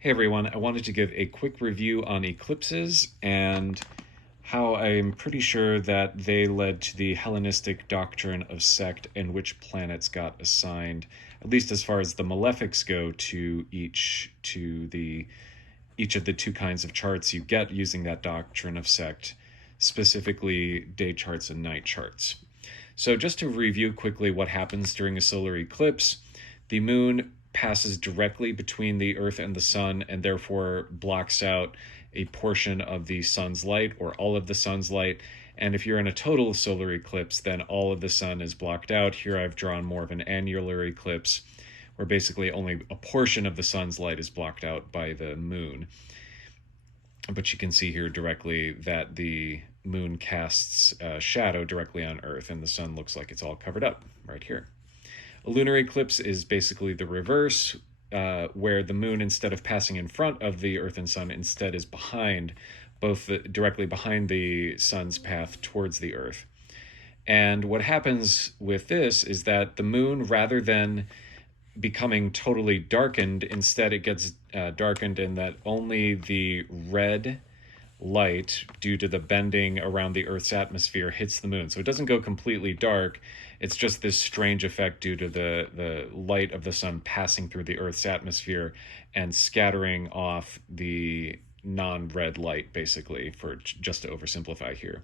Hey everyone, I wanted to give a quick review on eclipses and how I'm pretty sure that they led to the Hellenistic doctrine of sect and which planets got assigned, at least as far as the malefics go, to each of the two kinds of charts you get using that doctrine of sect, specifically day charts and night charts. So just to review quickly what happens during a solar eclipse, the moon passes directly between the Earth and the sun and therefore blocks out a portion of the sun's light or all of the sun's light. And if you're in a total solar eclipse, then all of the sun is blocked out. Here I've drawn more of an annular eclipse where basically only a portion of the sun's light is blocked out by the moon. But you can see here directly that the moon casts a shadow directly on Earth and the sun looks like it's all covered up right here. A lunar eclipse is basically the reverse, where the moon, instead of passing in front of the Earth and sun, instead is behind, directly behind the sun's path towards the Earth. And what happens with this is that the moon, rather than becoming totally darkened, instead it gets darkened in that only the red light, due to the bending around the Earth's atmosphere, hits the moon. So it doesn't go completely dark. It's just this strange effect due to the light of the sun passing through the Earth's atmosphere and scattering off the non-red light, basically, for just to oversimplify here.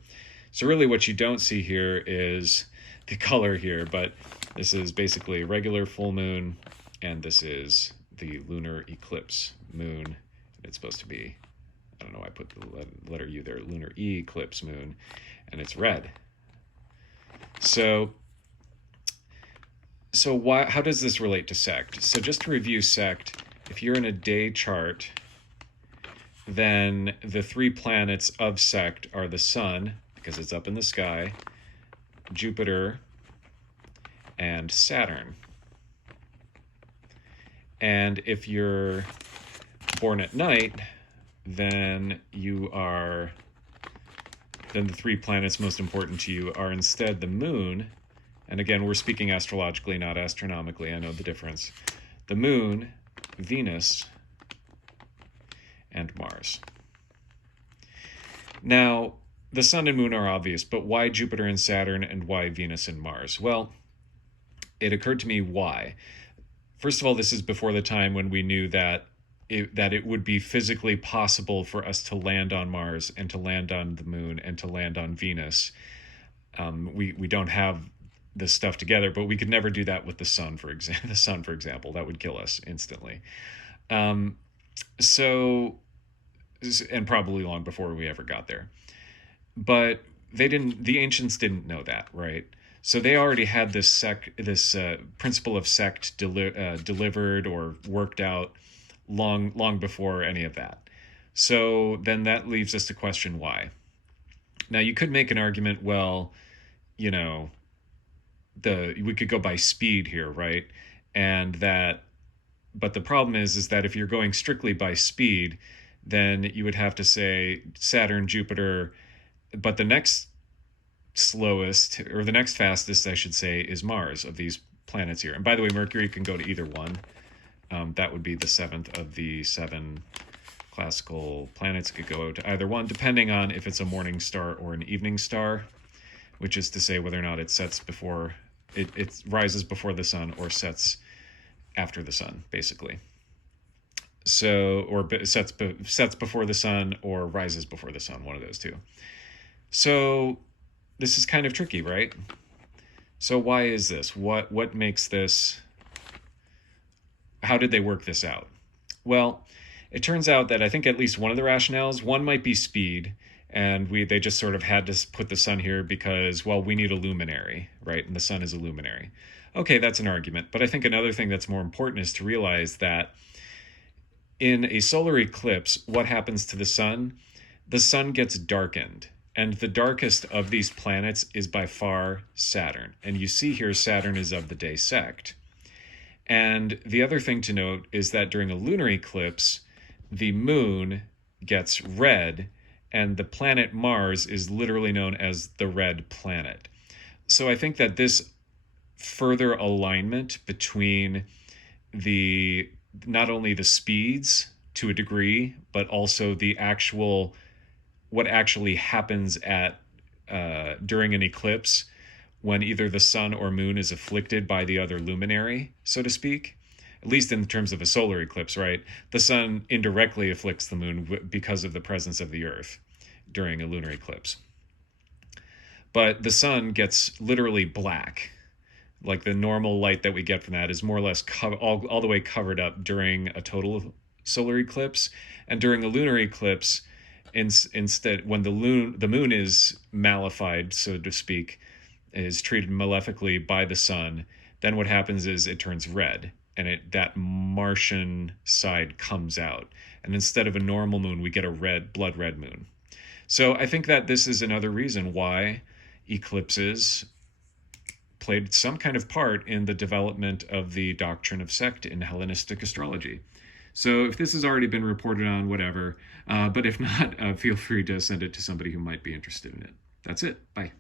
So really what you don't see here is the color here, but this is basically a regular full moon, and this is the lunar eclipse moon. It's supposed to be, I don't know why I put the letter U there, lunar eclipse moon, and it's red. So how does this relate to sect? So just to review sect, if you're in a day chart, then the three planets of sect are the sun, because it's up in the sky, Jupiter, and Saturn. And if you're born at night, then the three planets most important to you are instead the moon. And again, we're speaking astrologically, not astronomically. I know the difference. The moon, Venus, and Mars. Now, the sun and moon are obvious, but why Jupiter and Saturn and why Venus and Mars? Well, it occurred to me why. First of all, this is before the time when we knew that it would be physically possible for us to land on Mars and to land on the moon and to land on Venus. We don't have this stuff together, but we could never do that with the sun, for example. That would kill us instantly. And probably long before we ever got there. But the ancients didn't know that, right? So they already had this principle of sect delivered or worked out long before any of that. So then that leaves us to question why. Now you could make an argument, well, we could go by speed here, right? But the problem is that if you're going strictly by speed, then you would have to say Saturn, Jupiter, but the next slowest, or the next fastest, I should say, is Mars of these planets here. And by the way, Mercury can go to either one. That would be the seventh of the seven classical planets. It could go to either one, depending on if it's a morning star or an evening star, which is to say whether or not it rises before the sun or sets after the sun, basically. So, or sets before the sun or rises before the sun, one of those two. So this is kind of tricky, right? So why is this? What makes this? How did they work this out? Well, it turns out that I think at least one of the rationales, one might be speed, and they just sort of had to put the sun here because, well, we need a luminary, right? And the sun is a luminary. Okay, that's an argument. But I think another thing that's more important is to realize that in a solar eclipse, what happens to the sun? The sun gets darkened. And the darkest of these planets is by far Saturn. And you see here Saturn is of the day sect. And the other thing to note is that during a lunar eclipse, the moon gets red, and the planet Mars is literally known as the red planet. So I think that this further alignment between not only the speeds to a degree, but also what actually happens at during an eclipse when either the sun or moon is afflicted by the other luminary, so to speak. At least in terms of a solar eclipse, right? The sun indirectly afflicts the moon because of the presence of the Earth during a lunar eclipse. But the sun gets literally black. Like the normal light that we get from that is more or less all the way covered up during a total solar eclipse. And during a lunar eclipse, instead, when the moon is malefied, so to speak, is treated malefically by the sun, then what happens is it turns red, and that Martian side comes out. And instead of a normal moon, we get a blood red moon. So I think that this is another reason why eclipses played some kind of part in the development of the doctrine of sect in Hellenistic astrology. So if this has already been reported on, whatever. But if not, feel free to send it to somebody who might be interested in it. That's it. Bye.